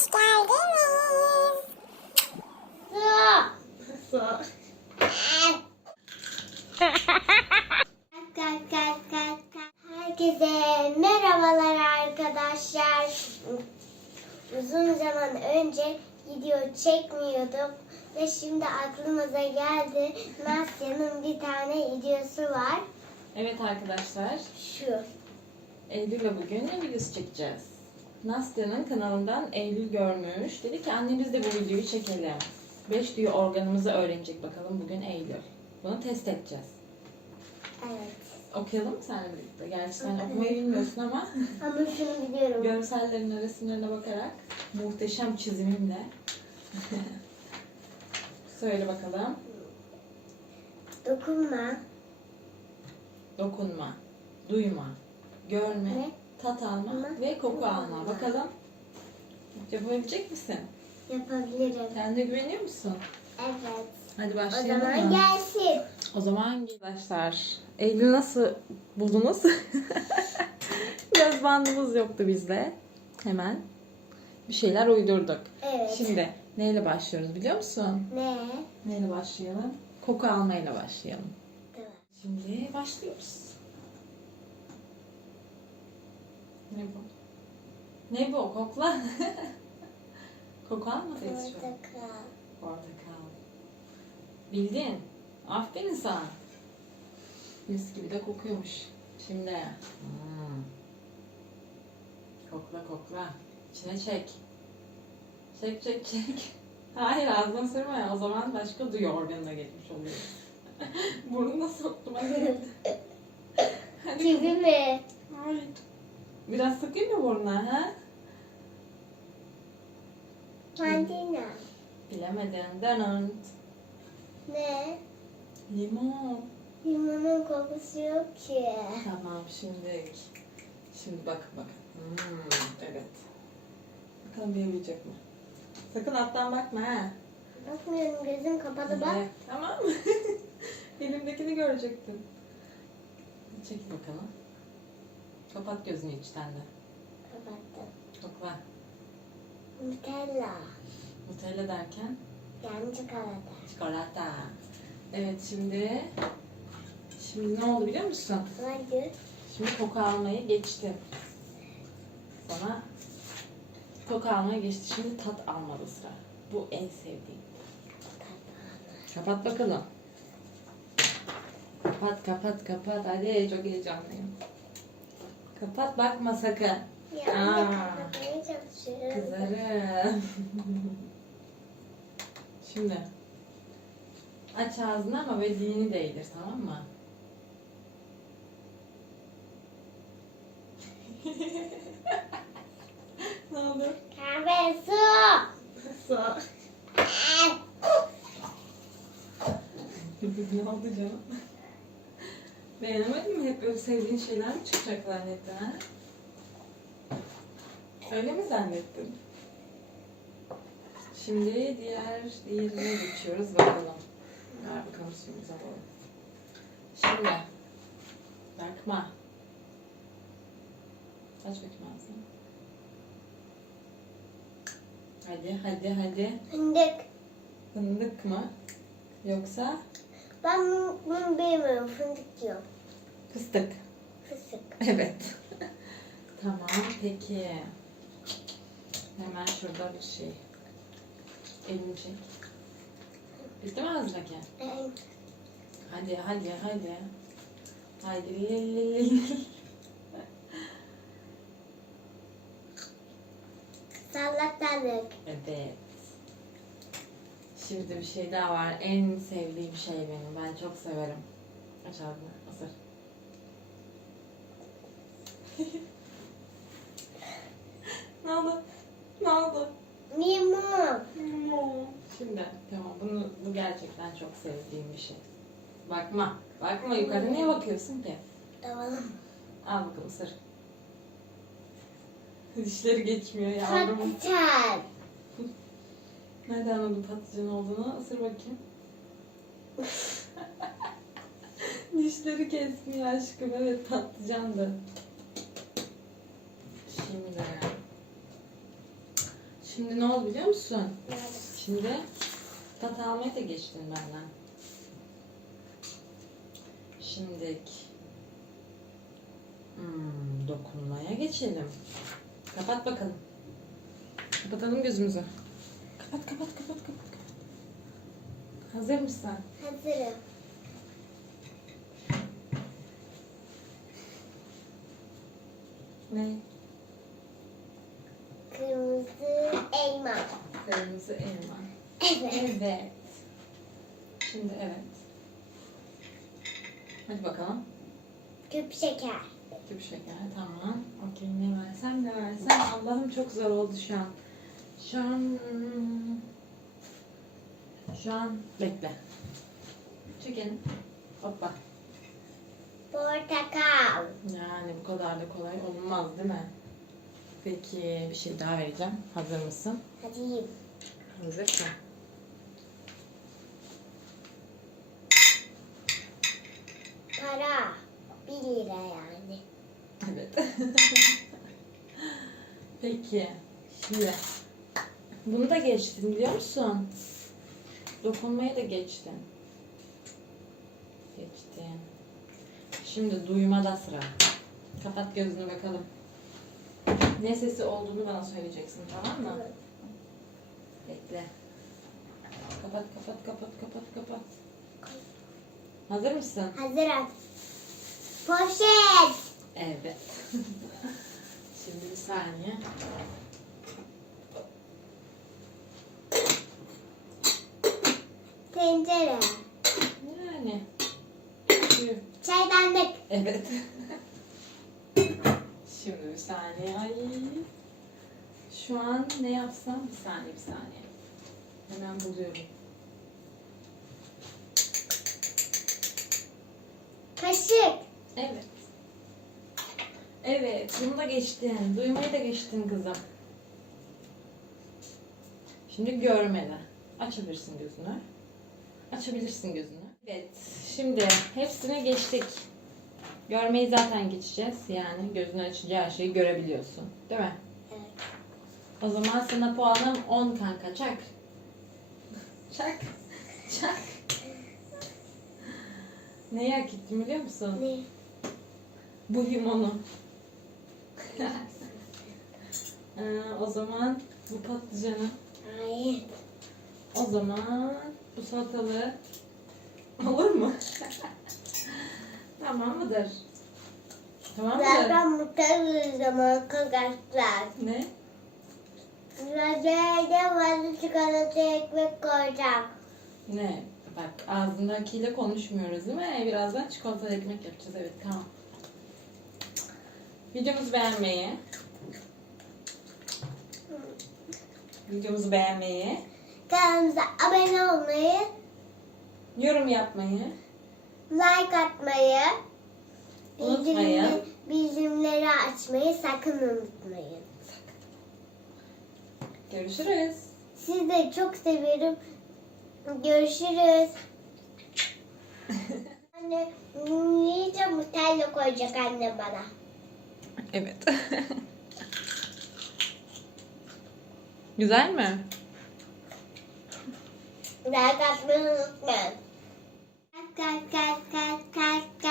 hoş geldiniz. Kalk, kalk, kalk, kalk. Herkese merhabalar arkadaşlar. Uzun zaman önce video çekmiyorduk ve şimdi aklımıza geldi. Nasya'nın bir tane videosu var. Evet arkadaşlar, Şu. Eylül'le bugün ne videosu çekeceğiz? Nastya'nın kanalından Eylül görmüş. Dedi ki anne biz de bu videoyu çekelim. Beş duyu organımızı öğrenecek bakalım bugün Eylül. Bunu test edeceğiz. Evet. Okuyalım mı seninle birlikte? Gerçi sen okumayı bilmiyorsun ama Ama şunu biliyorum. görsellerine, resimlerine bakarak muhteşem çizimimle söyle bakalım. Dokunma. Dokunma, duyma, görme, Ne? Tat alma Ama- ve koku alma. Bakalım yapabilecek misin? Yapabilirim. Kendine güveniyor musun? Evet. Hadi O başlayalım zaman mı? gelsin. O zaman arkadaşlar Eylül nasıl buldunuz? Göz bandımız yoktu bizde. Hemen bir şeyler uydurduk. Evet. Şimdi neyle başlıyoruz biliyor musun? Ne? Neyle başlayalım? Koku almayla başlayalım. Tamam. Şimdi başlıyoruz. Ne bu? Ne bu? Kokla. Koku almadıyız şu an. Portakal. Portakal. Bildin. Aferin sana. Mis gibi de kokuyormuş. Şimdi. Hmm. Kokla kokla. İçine çek. Çek çek çek. Hayır ağzına sürme. O zaman başka duyu organına geçmiş oluyor. Burnuna soktum hadi. hadi. Çivi mi? Hayır. Biraz sıkayım mı burnuna ha? Mandina. Bilemedin. Danont. Ne? Limon. Limonun kokusu yok ki. Tamam şimdi şimdi bak bak. Hmm, evet. Bakalım bilebilecek mi? Sakın alttan bakma ha. Bakmıyorum gözüm kapalı bak. Evet, Tamam? Elimdekini görecektin. Çekil bakalım. Kapat gözünü içten de. Kapattım. Kokla. Nutella. Nutella derken Yani çikolata. çikolata. Evet şimdi şimdi ne oldu biliyor musun? Hadi. Şimdi koku almayı geçtim. Sana koku almaya geçti. Şimdi tat almadı sıra. Bu en sevdiğim. Kapat bakalım. Kapat kapat kapat. Hadi çok heyecanlıyım. Kapat bakma sakın. Ya Aa. anne kapatmaya çalışıyorum. Kızarım. Şimdi aç ağzını ama böyle dilini değdir tamam mı? ne oldu? Kahve su. Su. ne oldu canım? Beğenemedin mi? Hep böyle sevdiğin şeyler mi çıkacak zannettin ha? Öyle mi zannettin? Şimdi diğer diğerine geçiyoruz bakalım. Ver bakalım suyumuzu alalım. Şimdi bakma. Aç bakayım ağzını. Hadi hadi hadi. Fındık. Fındık mı? Yoksa Ben bunu, bunu bilmiyorum. Fındık diyor. fıstık. Fıstık. Evet. tamam peki. Hemen şurada bir şey. Elini çek. Bitti mi ağzındaki? Ben Hadi hadi hadi. Haydi Şimdi bir şey daha var. En sevdiğim şey benim. Ben çok severim. Aç ağzını. Isır. ne oldu? Ne oldu? Limon. Şimdi tamam bunu bu gerçekten çok sevdiğim bir şey. Bakma. Bakma yukarı niye bakıyorsun ki? Tamam. Al bakalım ısır. Dişleri geçmiyor yavrum. Patlıcan. Nereden anladın patlıcan olduğunu? Isır bakayım. Dişleri kesmiyor aşkım. Evet patlıcandı. Şimdi. Şimdi ne oldu biliyor musun? Nerede? Şimdi tat almaya da geçtin benden. Şimdi hmm, dokunmaya geçelim. Kapat bakalım. Kapatalım gözümüzü. Kapat kapat kapat kapat. kapat. Hazır mısın? Hazırım. Ne? Kırmızı elma. Kırmızı elma. Evet. Evet. Şimdi evet. Hadi bakalım. Küp şeker. Küp şeker tamam. Okey ne versem ne versem. Allah'ım çok zor oldu şu an. Şu an... Şu an bekle. Çekelim. Hoppa. Portakal. Yani bu kadar da kolay olmaz değil mi? Peki bir şey daha vereceğim. Hazır mısın? Yiyeyim. Hazırsın. Para. Bir lira yani. Evet. Peki. Şimdi. Bunu da geçtin biliyor musun? Dokunmaya da geçtin. Geçtin. Şimdi duymada sıra. Kapat gözünü bakalım. Ne sesi olduğunu bana söyleyeceksin tamam mı? Bekle. Kapat kapat kapat kapat kapat. Hazır mısın? Hazırım. Poşet. Evet. Şimdi bir saniye. Tencere. Yani. Çaydanlık. Evet. Şimdi bir saniye. Ay. Şu an ne yapsam? Bir saniye, bir saniye. Hemen buluyorum. Kaşık. Evet. Evet, bunu da geçtin. Duymayı da geçtin kızım. Şimdi görmeden. Açabilirsin gözünü. Açabilirsin gözünü. Evet, şimdi hepsini geçtik. Görmeyi zaten geçeceğiz. Yani gözünü açınca her şeyi görebiliyorsun. Değil mi? Evet. O zaman sana puanım 10 kanka. Çak. Çak. Çak. Neyi hak ettim biliyor musun? Ne? Bu limonu. Ee, o zaman bu patlıcanı. Hayır. O zaman bu salatalığı. Olur mu? tamam mıdır? Tamam mıdır? Zaten mutluyuz zaman arkadaşlar. Ne? Üzerine fazla çikolata ekmek koyacağım. Ne? Bak ağzındakiyle konuşmuyoruz değil mi? Birazdan çikolatalı ekmek yapacağız. Evet tamam. Videomuzu beğenmeyi. Videomuzu beğenmeyi. Kanalımıza abone olmayı, Yorum yapmayı. like atmayı, bildirimleri, bildirimleri açmayı sakın unutmayın. Görüşürüz. Sizi de çok seviyorum. Görüşürüz. Anne, iyice Nutella koyacak annem bana. Evet. Güzel mi? Like atmayı unutmayın. Kalk kalk kalk kalk kalk kalk.